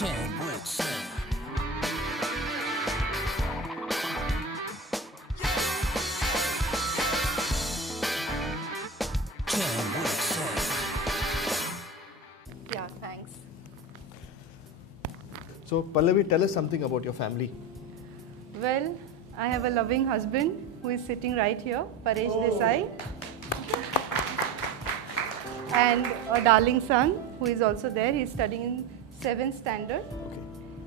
Yeah, thanks. So Pallavi, tell us something about your family. Well, I have a loving husband who is sitting right here, Desai, and a darling son who is also there. He is studying in 7th standard. Okay.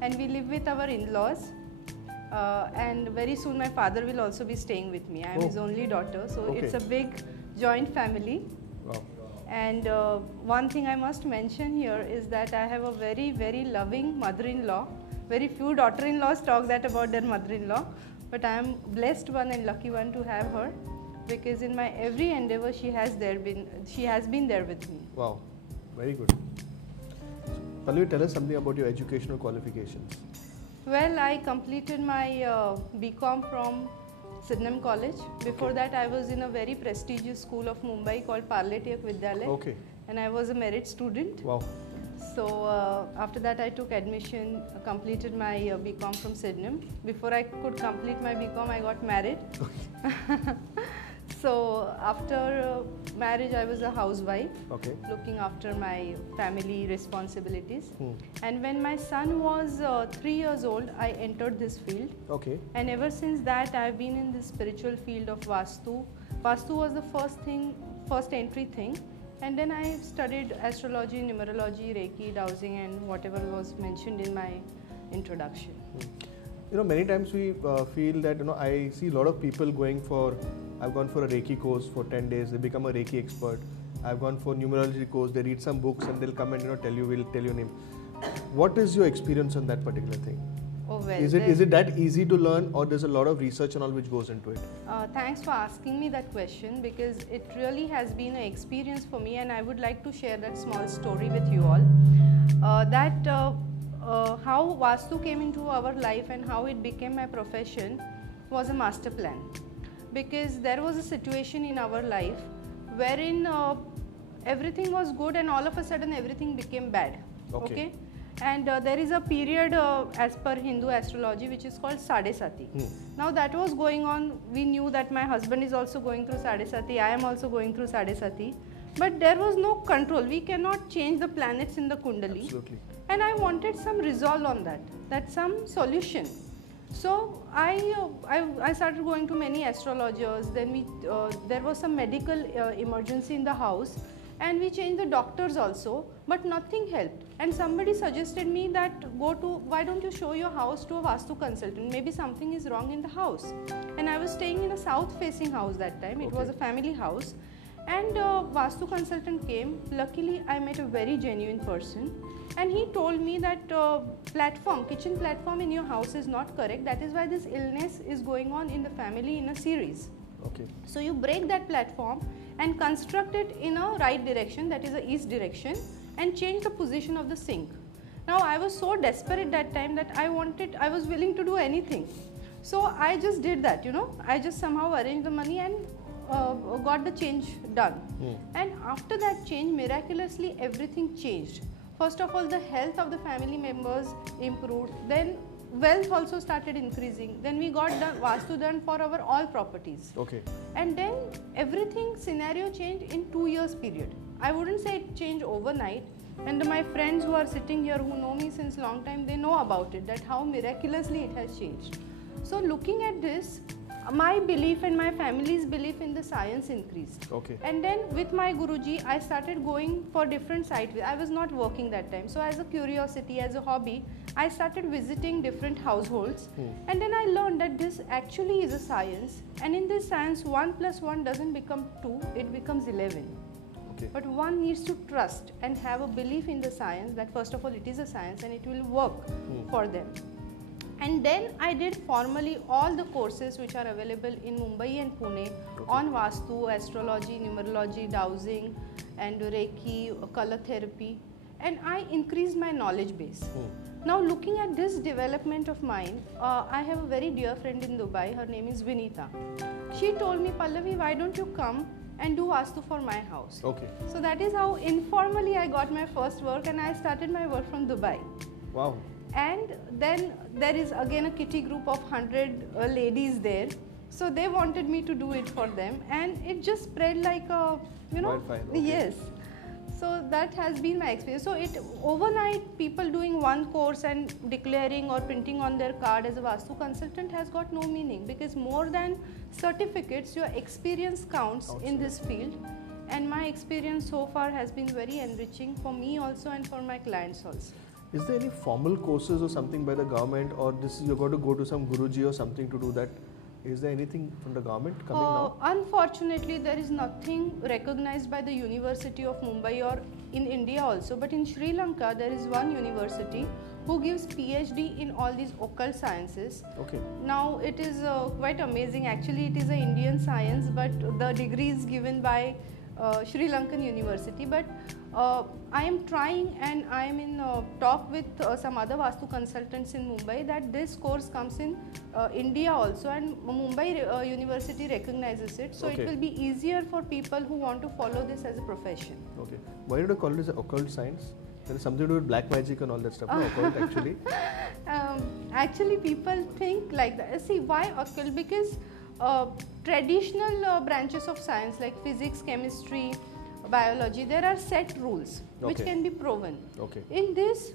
And we live with our in-laws. And very soon my father will also be staying with me. I am his only daughter, so it's a big joint family. Wow. And one thing I must mention here is that I have a very, very loving mother-in-law. Very few daughter-in-laws talk that about their mother-in-law, but I am blessed one and lucky one to have her, because in my every endeavor she has been there with me. Wow, very good. Pallavi, tell us something about your educational qualifications. Well, I completed my BCom from Sydenham College. Before that, I was in a very prestigious school of Mumbai called Pallavi Vidyalaya. Okay. And I was a merit student. Wow. So after that, I took admission, completed my BCom from Sydenham. Before I could complete my BCom, I got married. So after marriage, I was a housewife, looking after my family responsibilities. And when my son was 3 years old, I entered this field. Okay. And ever since that, I've been in this spiritual field of Vastu. Vastu was the first entry thing. And then I studied astrology, numerology, Reiki, dowsing, and whatever was mentioned in my introduction. You know, many times we feel that, I see a lot of people I've gone for a Reiki course for 10 days, they become a Reiki expert. I've gone for numerology course, they read some books and they'll come and we'll tell your name. What is your experience on that particular thing? Oh, well, is it that easy to learn, or there's a lot of research and all which goes into it? Thanks for asking me that question, because it really has been an experience for me, and I would like to share that small story with you all. How Vastu came into our life and how it became my profession was a master plan. Because there was a situation in our life wherein everything was good and all of a sudden everything became bad. Okay? And there is a period as per Hindu astrology which is called Sade Sati. Now that was going on. We knew that my husband is also going through Sade Sati. I am also going through Sade Sati. But there was no control. We cannot change the planets in the Kundali. Absolutely. And I wanted some resolve on that some solution. So I started going to many astrologers. Then there was some medical emergency in the house, and we changed the doctors also, but nothing helped. And somebody suggested me that why don't you show your house to a Vastu consultant? Maybe something is wrong in the house. And I was staying in a south-facing house that time. It was a family house. And Vastu consultant came. Luckily, I met a very genuine person. And he told me that kitchen platform in your house is not correct. That is why this illness is going on in the family in a series. Okay. So you break that platform and construct it in a right direction, that is the east direction, and change the position of the sink. Now I was so desperate that time that I was willing to do anything. So I just did that, I just somehow arranged the money and got the change done. And after that change, miraculously everything changed. First of all, the health of the family members improved. Then wealth also started increasing. Then we got Vastu done for our all properties. Okay. And then everything scenario changed in 2 years period. I wouldn't say it changed overnight. And my friends who are sitting here who know me since long time, they know about it, that how miraculously it has changed. So looking at this, my belief and my family's belief in the science increased. Okay. And then with my Guruji, I started going for different sites. I was not working that time. So as a curiosity, as a hobby, I started visiting different households. And then I learned that this actually is a science. And in this science, 1 + 1 doesn't become 2, it becomes 11. Okay. But one needs to trust and have a belief in the science that first of all, it is a science and it will work for them. And then I did formally all the courses which are available in Mumbai and Pune on Vastu, astrology, numerology, dowsing, and Reiki, color therapy. And I increased my knowledge base. Now looking at this development of mine, I have a very dear friend in Dubai. Her name is Vinita. She told me, Pallavi, why don't you come and do Vastu for my house? Okay. So that is how informally I got my first work, and I started my work from Dubai. Wow. And then there is again a kitty group of 100 ladies there. So they wanted me to do it for them, and it just spread like a, Wildfire, okay. Yes. So that has been my experience. So overnight, people doing one course and declaring or printing on their card as a Vastu consultant has got no meaning, because more than certificates, your experience counts in this field. And my experience so far has been very enriching for me also and for my clients also. Is there any formal courses or something by the government, or this you're going to go to some Guruji or something to do that? Is there anything from the government coming now? Unfortunately, there is nothing recognized by the University of Mumbai or in India also. But in Sri Lanka, there is one university who gives PhD in all these occult sciences. Okay. Now, it is quite amazing. Actually, it is an Indian science, but the degree is given by Sri Lankan University. But I am trying, and I am in talk with some other Vastu consultants in Mumbai that this course comes in India also, and Mumbai University recognizes it. So Okay. it will be easier for people who want to follow this as a profession. Okay. Why did I call it occult science? There is something to do with black magic and all that stuff. No, occult actually. Actually, people think like that. See, why occult? Because traditional branches of science like physics, chemistry, biology, there are set rules which Okay. can be proven. Okay. In this,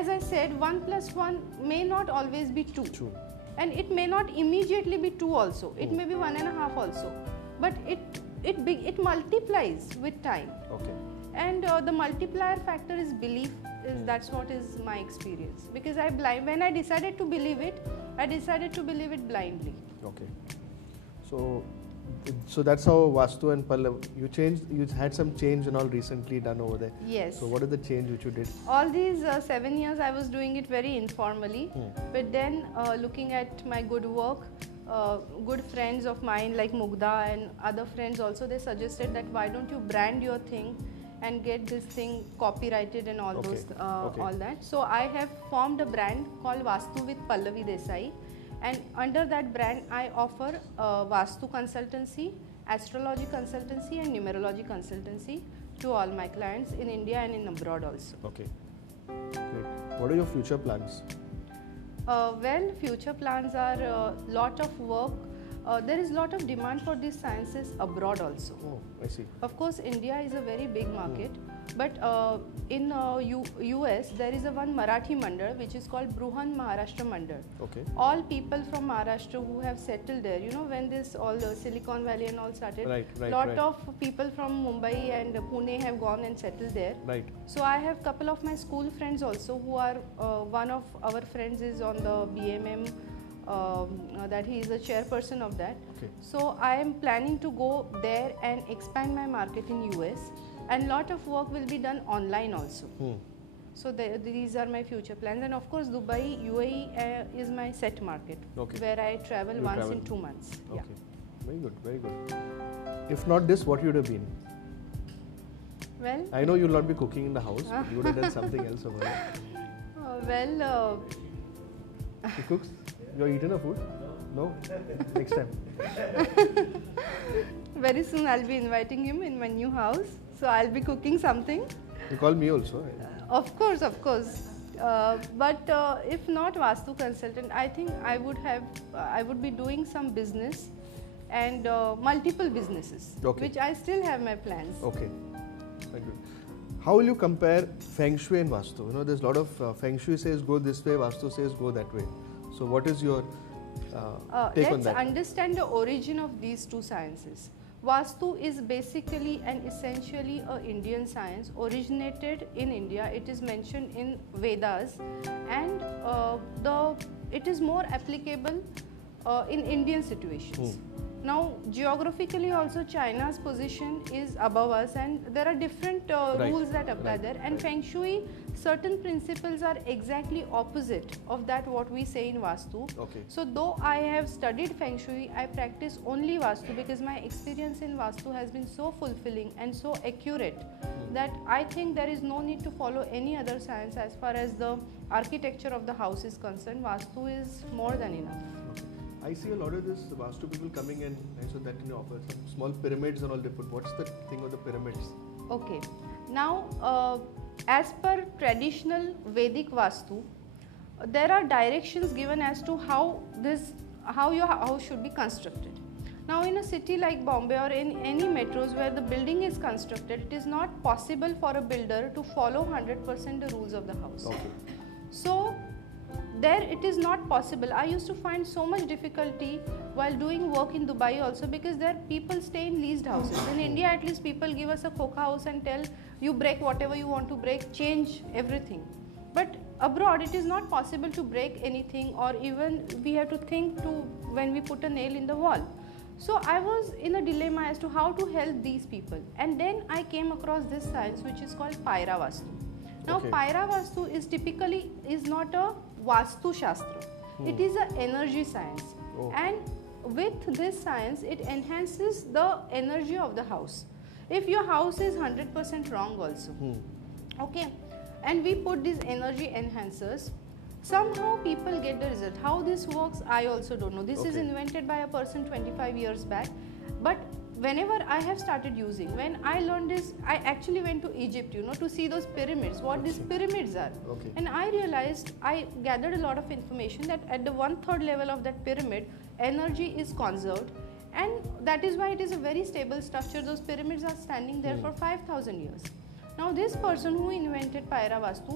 as I said, 1 + 1 may not always be 2. True. And it may not immediately be 2 also. It may be 1.5 also. But it multiplies with time. Okay. And the multiplier factor is belief. That's what is my experience. Because when I decided to believe it, I decided to believe it blindly. Okay. So that's how Vastu and Pallavi, you had some change and all recently done over there. Yes. So what is the change which you did? All these 7 years I was doing it very informally. But then looking at my good work, good friends of mine like Mugdha and other friends also, they suggested that why don't you brand your thing and get this thing copyrighted and all those all that. So I have formed a brand called Vastu with Pallavi Desai, and under that brand I offer Vastu consultancy, astrology consultancy and numerology consultancy to all my clients in India and in abroad also. Okay. Great. What are your future plans? Well, future plans are lot of work. There is lot of demand for these sciences abroad also. Oh, I see. Of course, India is a very big market, but in US there is a one Marathi Mandal which is called Bruhan Maharashtra Mandal. Okay. All people from Maharashtra who have settled there, when this all the Silicon Valley and all started, lot of people from Mumbai and Pune have gone and settled there. Right. So I have couple of my school friends also who are, one of our friends is on the BMM, that he is a chairperson of that. Okay. So I am planning to go there and expand my market in US, and lot of work will be done online also. So these are my future plans, and of course Dubai, UAE is my set market, where I travel once in 2 months. Okay. Yeah. Very good, very good. If not this, what you would have been? Well, I know you will not be cooking in the house, but you would have done something else over there. He cooks? You are eating the food? No? Next time. Very soon I'll be inviting him in my new house, so I'll be cooking something. You call me also. Of course, of course. But if not Vastu consultant, I think I would be doing some business and multiple businesses, which I still have my plans. Okay. Very good. How will you compare Feng Shui and Vastu? There's a lot of Feng Shui says go this way, Vastu says go that way. So what is your take on that? Let's understand the origin of these two sciences. Vastu is basically and essentially an Indian science, originated in India. It is mentioned in Vedas, and it is more applicable in Indian situations. Now, geographically also, China's position is above us, and there are different rules that apply there. And Feng Shui, certain principles are exactly opposite of that what we say in Vastu. So, though I have studied Feng Shui, I practice only Vastu because my experience in Vastu has been so fulfilling and so accurate that I think there is no need to follow any other science as far as the architecture of the house is concerned. Vastu is more than enough. I see a lot of this Vastu people coming and so that offer some small pyramids and all they put. What's the thing of the pyramids? Okay. Now, as per traditional Vedic Vastu, there are directions given as to how your house should be constructed. Now in a city like Bombay or in any metros where the building is constructed, it is not possible for a builder to follow 100% the rules of the house. Okay. So there it is not possible. I used to find so much difficulty while doing work in Dubai also, because there people stay in leased houses. In India at least people give us a coca house and tell you break whatever you want to break, change everything. But abroad it is not possible to break anything, or even we have to think to when we put a nail in the wall. So I was in a dilemma as to how to help these people, and then I came across this science which is called Paira Vastu. Now Paira Vastu is not a Vastu Shastra, it is an energy science, and with this science it enhances the energy of the house. If your house is 100% wrong also, okay, and we put these energy enhancers, somehow people get the result. How this works, I also don't know. This is invented by a person 25 years back. But whenever I have started using, when I learned this, I actually went to Egypt, to see those pyramids, what these pyramids are. And I realized, I gathered a lot of information that at the 1/3 level of that pyramid, energy is conserved. And that is why it is a very stable structure. Those pyramids are standing there for 5,000 years. Now this person who invented Paira Vastu,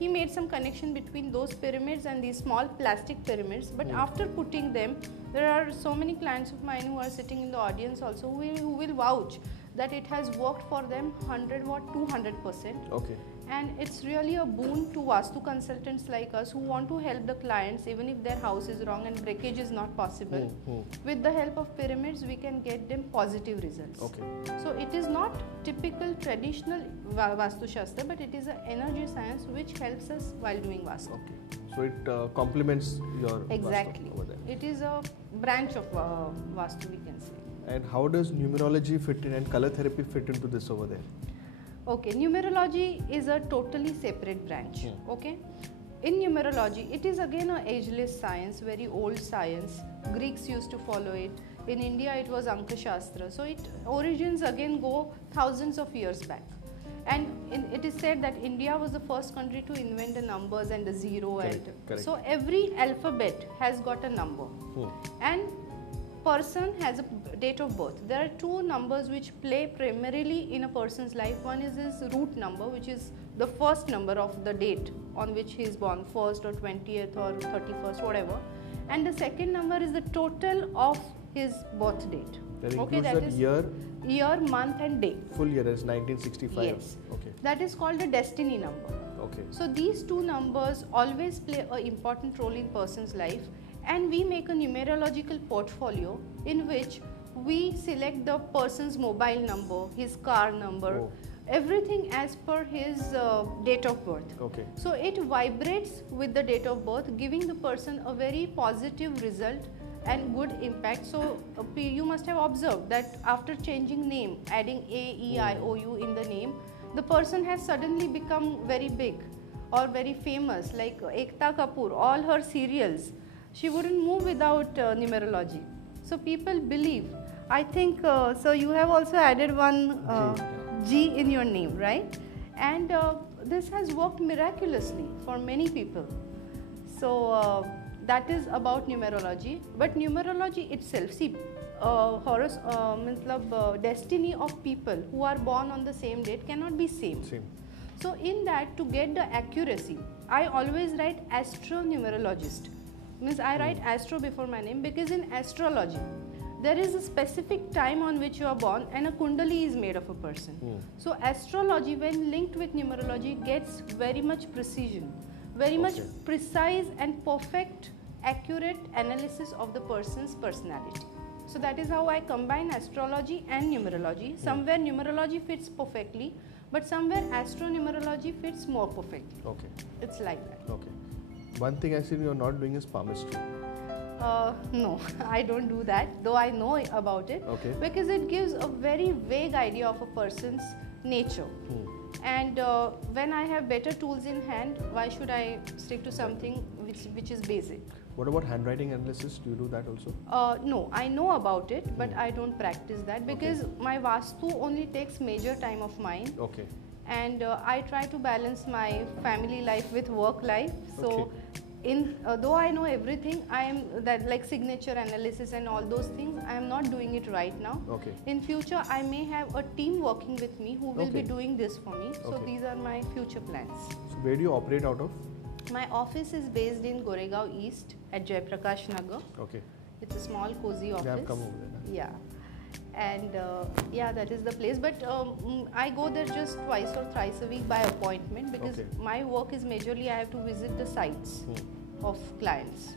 he made some connection between those pyramids and these small plastic pyramids, but after putting them, there are so many clients of mine who are sitting in the audience also who will vouch that it has worked for them 100 or 200%. Okay. And it's really a boon to Vastu consultants like us who want to help the clients even if their house is wrong and breakage is not possible. With the help of pyramids, we can get them positive results. Okay. So it is not typical traditional Vastu Shastra, but it is an energy science which helps us while doing Vastu. Okay. So it complements your exactly. Vastu over there. It is a branch of Vastu, we can say. And how does numerology fit in and color therapy fit into this over there? Okay, numerology is a totally separate branch. Okay, in numerology, it is again an ageless science, very old science. Greeks used to follow it. In India, it was Anka Shastra. So its origins again go thousands of years back. And it is said that India was the first country to invent the numbers and the zero. Correct. So every alphabet has got a number. And person has a date of birth. There are two numbers which play primarily in a person's life. One is his root number, which is the first number of the date on which he is born, 1st or 20th or 31st, whatever. And the second number is the total of his birth date. That includes that is year, month and day. Full year is 1965. Yes. Okay. That is called a destiny number. Okay. So these two numbers always play an important role in person's life. And we make a numerological portfolio in which we select the person's mobile number, his car number, everything as per his date of birth. Okay. So it vibrates with the date of birth, giving the person a very positive result and good impact. So you must have observed that after changing name, adding A, E, I, O, U in the name, the person has suddenly become very big or very famous, like Ekta Kapoor, all her serials. She wouldn't move without numerology. So people believe. I think, so you have also added one G in your name, right? And this has worked miraculously for many people. So that is about numerology. But numerology itself, see, destiny of people who are born on the same date cannot be same. So in that, to get the accuracy, I always write astro-numerologist. Means I write astro before my name, because in astrology there is a specific time on which you are born and a kundali is made of a person. So astrology, when linked with numerology, gets very much precision, very much precise and perfect, accurate analysis of the person's personality. So that is how I combine astrology and numerology. Somewhere numerology fits perfectly, but somewhere astro-numerology fits more perfectly. Okay. It's like that. Okay. One thing I see you're not doing is palmistry. No, I don't do that, though I know about it. Okay. Because it gives a very vague idea of a person's nature. And when I have better tools in hand, why should I stick to something which is basic? What about handwriting analysis? Do you do that also? No, I know about it, but I don't practice that because my Vastu only takes major time of mine. Okay. and I try to balance my family life with work life. So though I know everything, I am that like signature analysis and all those things, I am not doing it right now. In future I may have a team working with me who will be doing this for me. So these are my future plans. So where do you operate out of? My office is based in Goregaon East at Jayaprakash Nagar. It's a small cozy office. Yeah, I've come over there. Yeah. And yeah, that is the place, but I go there just twice or thrice a week by appointment, because my work is majorly I have to visit the sites of clients.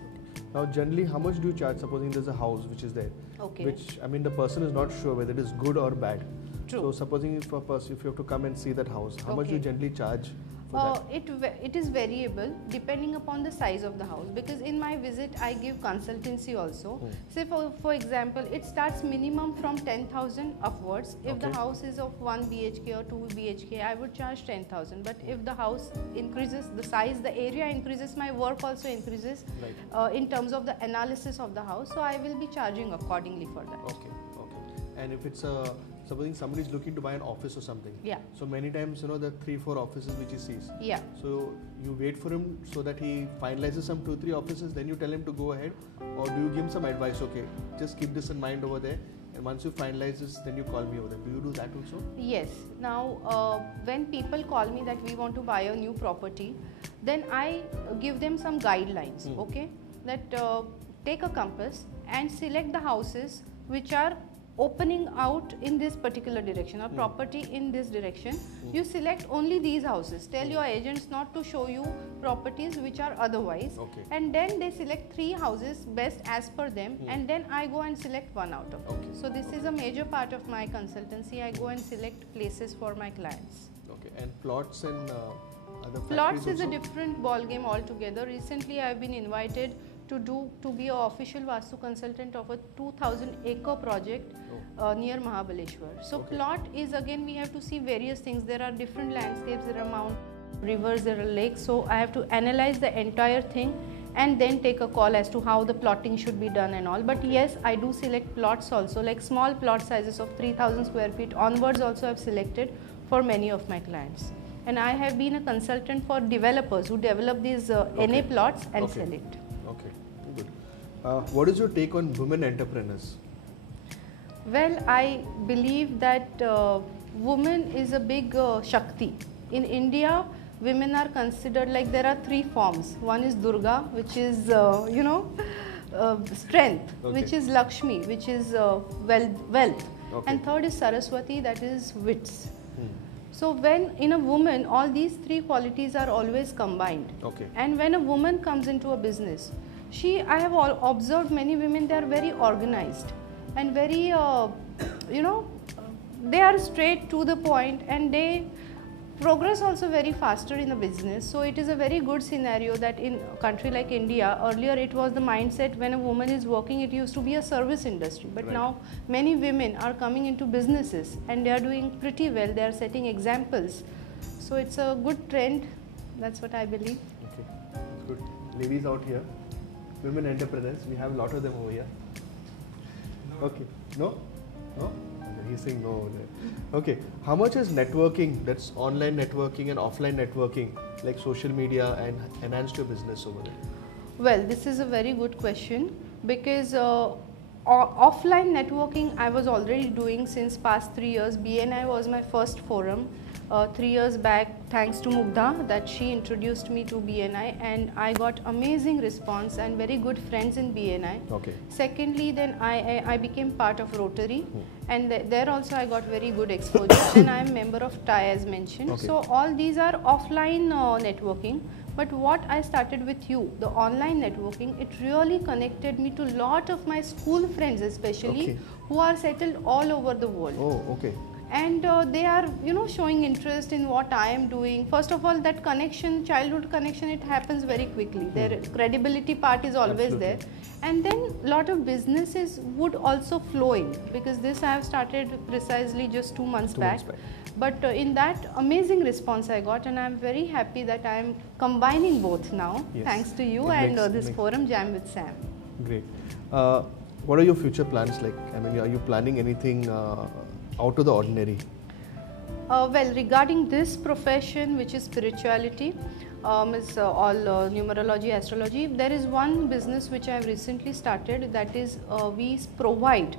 Now generally how much do you charge, supposing there's a house which is there, which I mean the person is not sure whether it is good or bad. So supposing if you have to come and see that house, how much do you generally charge for that? It is variable depending upon the size of the house, because in my visit I give consultancy also. Say for example, it starts minimum from 10,000 upwards. If the house is of 1 BHK or 2 BHK, I would charge 10,000. But if the house increases, the size, the area increases, my work also increases in terms of the analysis of the house. So I will be charging accordingly for that. And if it's a supposing somebody is looking to buy an office or something. So many times, the 3-4 offices which he sees. So you wait for him so that he finalizes some 2-3 offices, then you tell him to go ahead, or do you give him some advice? Okay, just keep this in mind over there, and once you finalize this, then you call me over there. Do you do that also? Yes. Now, when people call me that we want to buy a new property, then I give them some guidelines. That take a compass and select the houses which are opening out in this particular direction, or property in this direction. You select only these houses. Tell your agents not to show you properties which are otherwise, and then they select 3 houses best as per them, and then I go and select one out of them. So this is a major part of my consultancy. I go and select places for my clients. And plots and other plots is a different ball game altogether. Recently I have been invited to be an official Vastu consultant of a 2,000-acre project near Mahabaleshwar. So plot is, again, we have to see various things. There are different landscapes, there are mountains, rivers, there are lakes. So I have to analyze the entire thing and then take a call as to how the plotting should be done and all. But yes, I do select plots also, like small plot sizes of 3,000 square feet onwards also I have selected for many of my clients. And I have been a consultant for developers who develop these NA plots and sell it. Good. What is your take on women entrepreneurs? Well, I believe that woman is a big Shakti. In India, women are considered like there are 3 forms. One is Durga, which is, strength, which is Lakshmi, which is wealth. And third is Saraswati, that is wits. So when in a woman, all these 3 qualities are always combined. And when a woman comes into a business, I have observed many women, they are very organized and very, they are straight to the point, and they progress also very faster in the business. So it is a very good scenario that in a country like India, earlier it was the mindset when a woman is working, it used to be a service industry. But now many women are coming into businesses and they are doing pretty well. They are setting examples. So it's a good trend. That's what I believe. That's good. Ladies out here, women entrepreneurs, we have a lot of them over here. No? He's saying no over there. How much is networking, that's online networking and offline networking, like social media, and enhanced your business over there? Well, this is a very good question, because offline networking I was already doing since past 3 years. BNI was my first forum. 3 years back, thanks to Mugdha, that she introduced me to BNI, and I got amazing response and very good friends in BNI. Secondly, then I became part of Rotary, and there also I got very good exposure. Then I am member of TIE as mentioned. So all these are offline networking. But what I started with you, the online networking, it really connected me to a lot of my school friends, especially who are settled all over the world. And they are, showing interest in what I am doing. First of all, that connection, childhood connection, it happens very quickly. Their credibility part is always there. And then a lot of businesses would also flow in, because this I have started precisely just 2 months back. But in that, amazing response I got, and I am very happy that I am combining both now, thanks to you and this forum, Jam with Sam. Great. What are your future plans like? I mean, are you planning anything out of the ordinary? Well, regarding this profession, which is spirituality, is all numerology, astrology, there is one business which I have recently started, that is we provide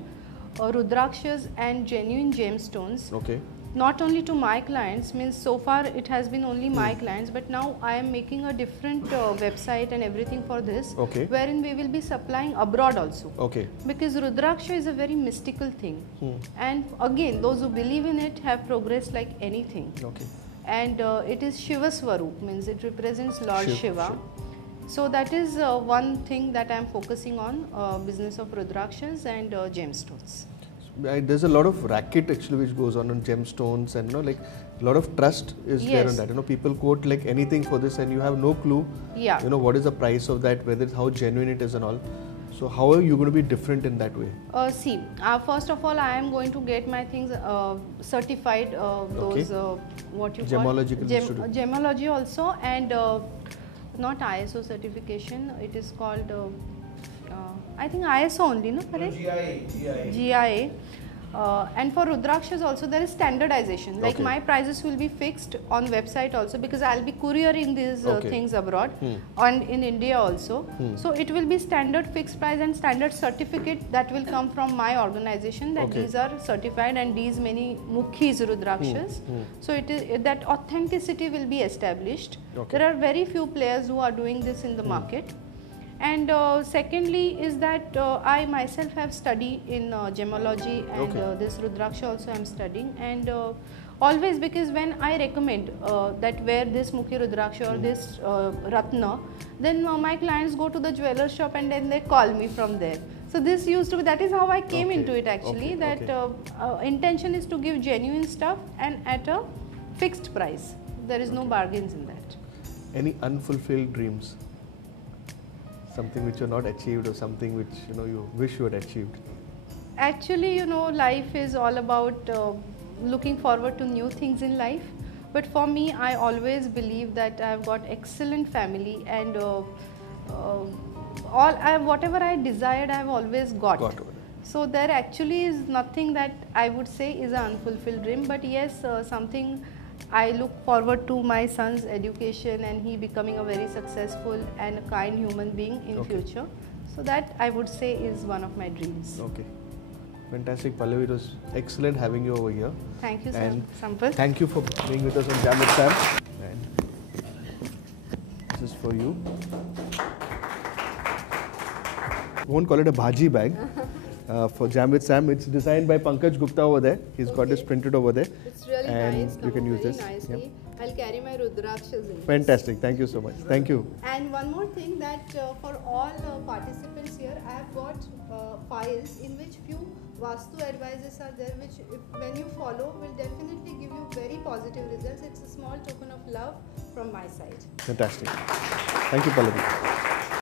Rudrakshas and genuine gemstones. Okay. Not only to my clients, means so far it has been only my clients, but now I am making a different website and everything for this, Okay. wherein we will be supplying abroad also. Okay. Because Rudraksha is a very mystical thing, and again those who believe in it have progressed like anything. Okay. And it is Shiva Swarup, means it represents Lord Shiv- Shiva. Shiv. So that is one thing that I am focusing on, business of Rudrakshas and gemstones. There's a lot of racket actually which goes on gemstones, and like a lot of trust is there on Yes. that. People quote like anything for this, and you have no clue. Yeah. What is the price of that, whether it's how genuine it is and all. So how are you going to be different in that way? See, first of all, I am going to get my things certified. Those what you Gemological call institute. gemology also, and not ISO certification. It is called I think ISO only, no? Correct? GIA. And for Rudrakshas also there is standardization. Like Okay. my prices will be fixed on website also, because I'll be couriering these Okay. things abroad and in India also. So it will be standard fixed price and standard certificate that will come from my organization, that Okay. these are certified and these many Mukhis Rudrakshas. So it is that authenticity will be established. Okay. There are very few players who are doing this in the market. And secondly is that I myself have studied in gemology, and Okay. this Rudraksha also I am studying, and always, because when I recommend that wear this Mukhi Rudraksha or this Ratna, then my clients go to the jeweler shop and then they call me from there. So this used to be, that is how I came Okay. into it actually, Okay. that intention is to give genuine stuff and at a fixed price. There is no bargains in that. Any unfulfilled dreams? Something which you not achieved, or something which you wish you had achieved? Actually, life is all about looking forward to new things in life. But for me, I always believe that I've got excellent family, and whatever I desired, I've always got. Got over. So there actually is nothing that I would say is an unfulfilled dream. But yes, something I look forward to my son's education and he becoming a very successful and a kind human being in Okay. future. So that I would say is one of my dreams. Okay. Fantastic, Pallavi. It was excellent having you over here. Thank you, And Sampath. thank you for being with us on Jam with Sam. And this is for you. Won't call it a bhaji bag. For Jam with Sam, it's designed by Pankaj Gupta over there. He's got this printed over there. It's really And nice. you can Come use very this. nicely. I'll carry my Rudrakshas in. Fantastic. Thank you so much. Thank you. And one more thing, that for all participants here, I have got files in which few Vastu advices are there, which when you follow will definitely give you very positive results. It's a small token of love from my side. Fantastic. Thank you, Pallavi.